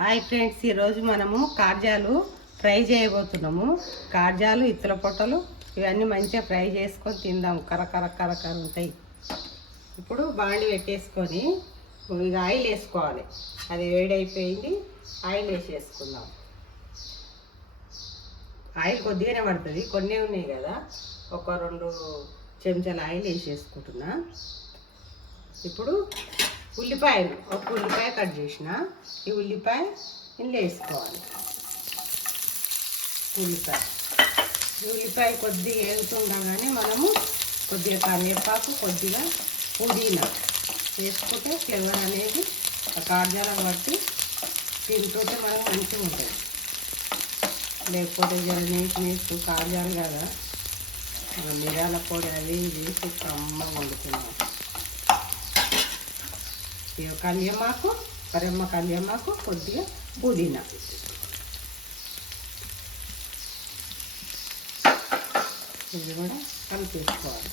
Hi friends, ఈరోజు మనము కాజాలు ఫ్రై చేయబోతున్నాము. కాజాలు, ఇత్తల పొట్టలు ఇవన్నీ మంచిగా ఫ్రై చేసుకొని తిందాం. కరకర ఉంటాయి. ఇప్పుడు బాండి పెట్టేసుకొని ఇక ఆయిల్ వేసుకోవాలి. అది వేడైపోయింది. ఆయిల్ వేసేసుకుందాం. ఆయిల్ కొద్దిగానే పడుతుంది, కొన్ని ఉన్నాయి కదా. ఒక 2 చెంచాల ఆయిల్ వేసేసుకుంటున్నా. ఇప్పుడు ఉల్లిపాయలు, ఒక ఉల్లిపాయ కట్ చేసిన. ఈ ఉల్లిపాయ ఇందులో వేసుకోవాలి. ఉల్లిపాయ కొద్దిగా వేస్తుండగానే మనము కొద్దిగా కరివేపాకు, కొద్దిగా పుదీనా వేసుకుంటే ఫ్లేవర్ అనేది కాజాలకు బట్టి తింటుంటే మనకు మంచిగా ఉంటుంది. లేకపోతే జర నీసు కాజాలు కదా, మిరియాల పొడి అది వేసి కమ్మగా వండుతున్నాం. కళ్యామాకు, కళ్యామాకు, కొద్దిగా పుదీనా ఇది కూడా కలిపేసుకోవాలి.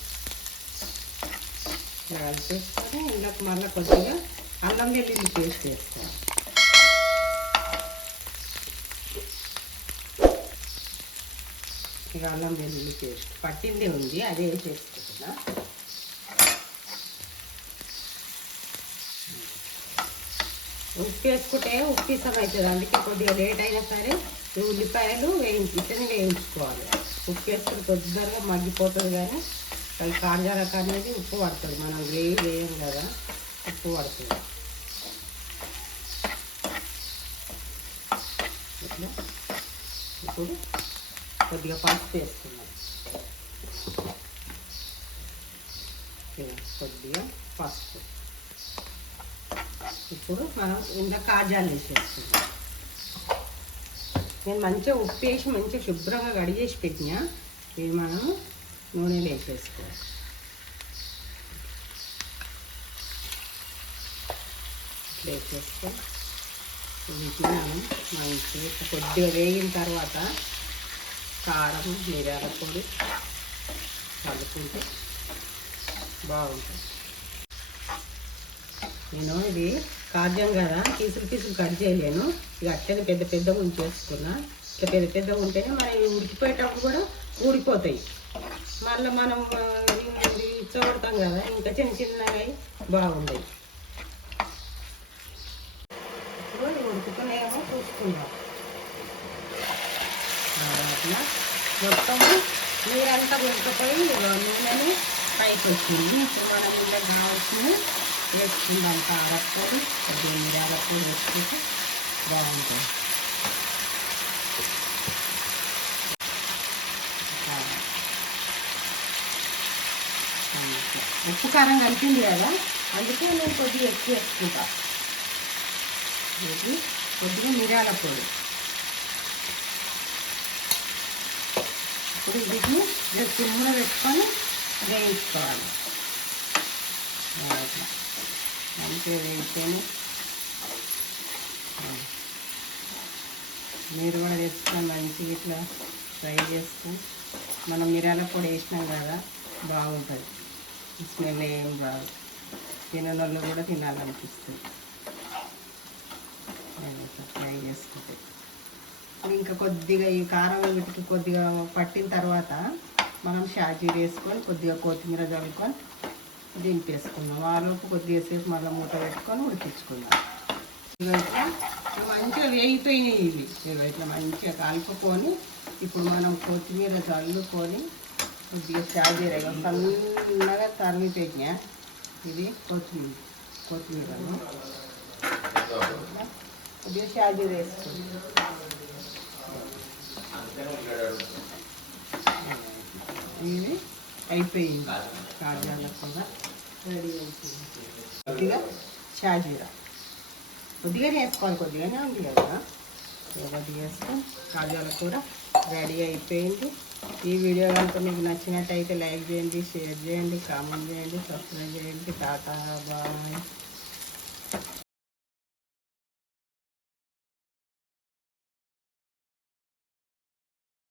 కలిపేసుకొని ఇందులోకి మళ్ళీ కొద్దిగా అల్లం వెల్లుల్లి పేస్ట్ వేసుకోవాలి. ఇక అల్లం వెల్లుల్లి పేస్ట్ పట్టిందే ఉంది, అదే వేసేసుకుంటున్నా. ఉప్పు వేసుకుంటే ఉప్పు ఇష్టం అవుతుంది, అందుకే కొద్దిగా లేట్ అయినా సరే ఈ ఉల్లిపాయలు ఇతని వేయించుకోవాలి. ఉప్పు వేసుకుని తొందరగా మగ్గిపోతుంది, కానీ అది కాజాలకు అనేది ఉప్పు పడుతుంది. మనం గ్రేవీ వేయం కదా, ఉప్పు పడుతుంది. ఇట్లా ఇప్పుడు కొద్దిగా పసుపు వేసుకున్నాం. కొద్దిగా పసుపు. ఇప్పుడు మనం ఇంకా కాజాలు వేసేసుకుందాం. నేను మంచిగా ఉప్పు వేసి మంచిగా శుభ్రంగా కడిగేసి పెట్టినా. ఇవి మనం నూనెలో వేసేసుకోవాలి. ఇట్లా వేసేసుకొని వీటిని మనం మంచిగా కొద్దిగా వేగిన తర్వాత కారం, మిరియాల పొడి కలుపుకుంటే బాగుంటుంది. నేను ఇది కాజం కదా, పీసులు కట్ చేయలేను. ఇక అట్లనే పెద్దగా ఉంచేసుకున్నా. ఇట్లా పెద్దగా ఉంటేనే మనం ఉడికిపోయేటప్పుడు కూడా ఊడిపోతాయి. మళ్ళీ మనం ఇచ్చబడతాం కదా, ఇంకా చిన్నగా బాగుంటాయి. ఇప్పుడు ఉడుకుతున్నాయేమో చూసుకుందాం. అట్లా మొత్తము నీరంతా ఉడికిపోయి నూనెని పైకి వచ్చింది. ఇప్పుడు మనం ఇంకా కావాల్సింది వేసుకుందాం. కారపొడి, కొద్దిగా మిరియాల పొడి వేసుకుంటే బాగుంటుంది. ఉప్పు కారం కలిపింది కదా, అందుకే నేను కొద్దిగా ఎక్కువ వేసుకుంటా. కొద్దిగా మిరియాల పొడి. ఇప్పుడు వీటిని సిమ్లో పెట్టుకొని వేయించుకోవాలి. మంచిగా వేయితేనే మీరు కూడా తెచ్చుకొని మంచిగా ఇట్లా ఫ్రై చేసుకొని మనం మిరియాల పొడి వేసినాం కదా, బాగుంటుంది. స్మెల్ ఏం రాదు, తినడంలో కూడా తినాలనిపిస్తుంది. ఫ్రై చేసుకుంటే ఇంకా కొద్దిగా ఈ కారం వీటికి కొద్దిగా పట్టిన తర్వాత మనం షాజీర వేసుకొని కొద్దిగా కొత్తిమీర చల్లుకొని దింపేసుకుందాం. ఆలోపు కొద్దిసేపు మళ్ళీ మూత పెట్టుకొని ఉడికించుకుందాం. ఇట్లా మంచిగా వేగిపోయినాయి ఇవి. ఇట్లా మంచిగా కలుపుకొని ఇప్పుడు మనం కొత్తిమీర చల్లుకొని కొద్దిగా షాజీర సన్నగా తరిగి పెట్టినా. ఇది కొత్తిమీరను కొద్దిగా షాజీర వేసుకొని ఇది అయిపోయింది. కాజాల కూర రెడీ అయిపోయింది. కొద్దిగా షాజీరా కొద్దిగానే వేసుకోవాలి, కొద్దిగానే ఉంది కదా. కొద్దిగా వేసుకొని కాజాల కూర రెడీ అయిపోయింది. ఈ వీడియో కనుక మీకు నచ్చినట్టయితే లైక్ చేయండి, షేర్ చేయండి, కామెంట్ చేయండి, సబ్స్క్రైబ్ చేయండి. టాటా బాయ్.